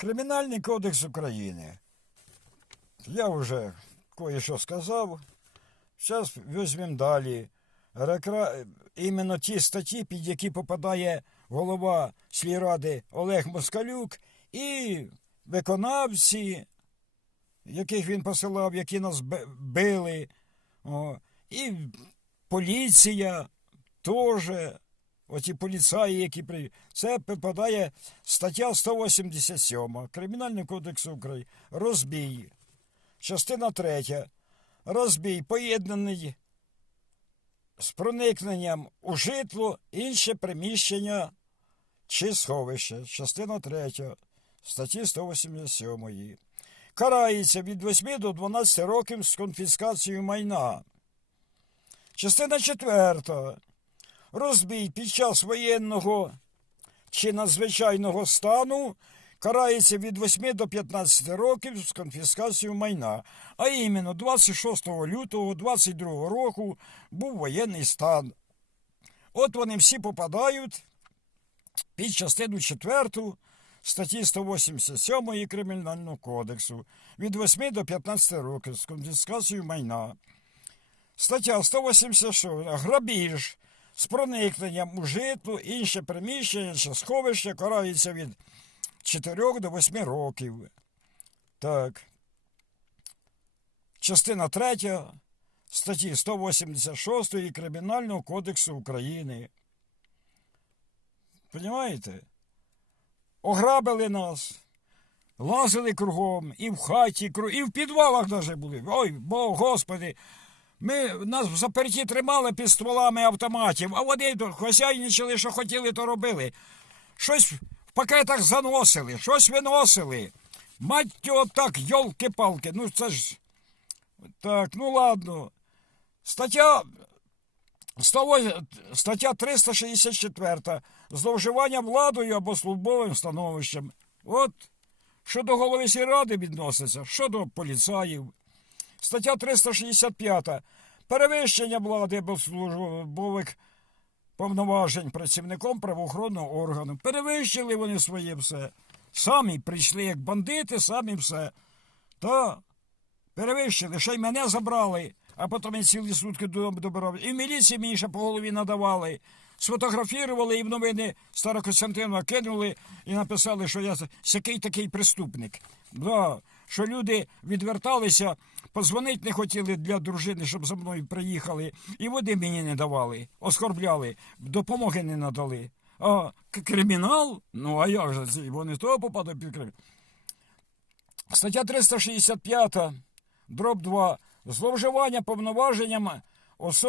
Кримінальний кодекс України. Я вже кое-що сказав. Зараз візьмемо далі. Рекра... Іменно ті статті, під які попадає голова сільради Олег Москалюк і виконавці, яких він посилав, які нас били. О, і поліція теж. Оті поліцаї, які при це попадає стаття 187 Кримінального кодексу України. Розбій. Частина 3. Розбій поєднаний з проникненням у житло, інше приміщення чи сховище. Частина 3 статті 187. Карається від 8 до 12 років з конфіскацією майна. Частина 4. Розбій під час воєнного чи надзвичайного стану карається від 8 до 15 років з конфіскацією майна. А іменно 26 лютого 22 року був воєнний стан. От вони всі попадають під частину 4 статті 187 Кримінального кодексу від 8 до 15 років з конфіскацією майна. Стаття 186. Грабіж з проникненням у житло, інше приміщення чи сховище карається від 4 до 8 років. Так. Частина 3 статті 186 Кримінального кодексу України. Понімаєте? Ограбили нас, лазили кругом, і в хаті, і в підвалах навіть були. Ой, бо, господи, ми нас в заперті тримали під стволами автоматів, а вони то що хотіли, то робили. Щось в пакетах заносили, щось виносили. Мать його так, йолки-палки. Ну це ж. Так, ну ладно. Стаття 108 стаття 364. Зловживання владою або службовим становищем. От що до голови сільради відноситься, що до поліцаїв. Стаття 365. Перевищення влади або службових повноважень працівником правоохоронного органу. Перевищили вони своє все. Самі прийшли як бандити, самі все. Та перевищили, ще й мене забрали, а потім я цілі сутки додому добирав. І в міліції мені ще по голові надавали. Сфотографірували і в новини Старокостянтина кинули і написали, що я сякий такий преступник. Да, що люди відверталися, позвонити не хотіли для дружини, щоб за мною приїхали, і води мені не давали, оскорбляли, допомоги не надали. А кримінал? Ну а як же? Вони того попадають під кримінал. Стаття 365, дроб 2. Зловживання повноваженнями особи.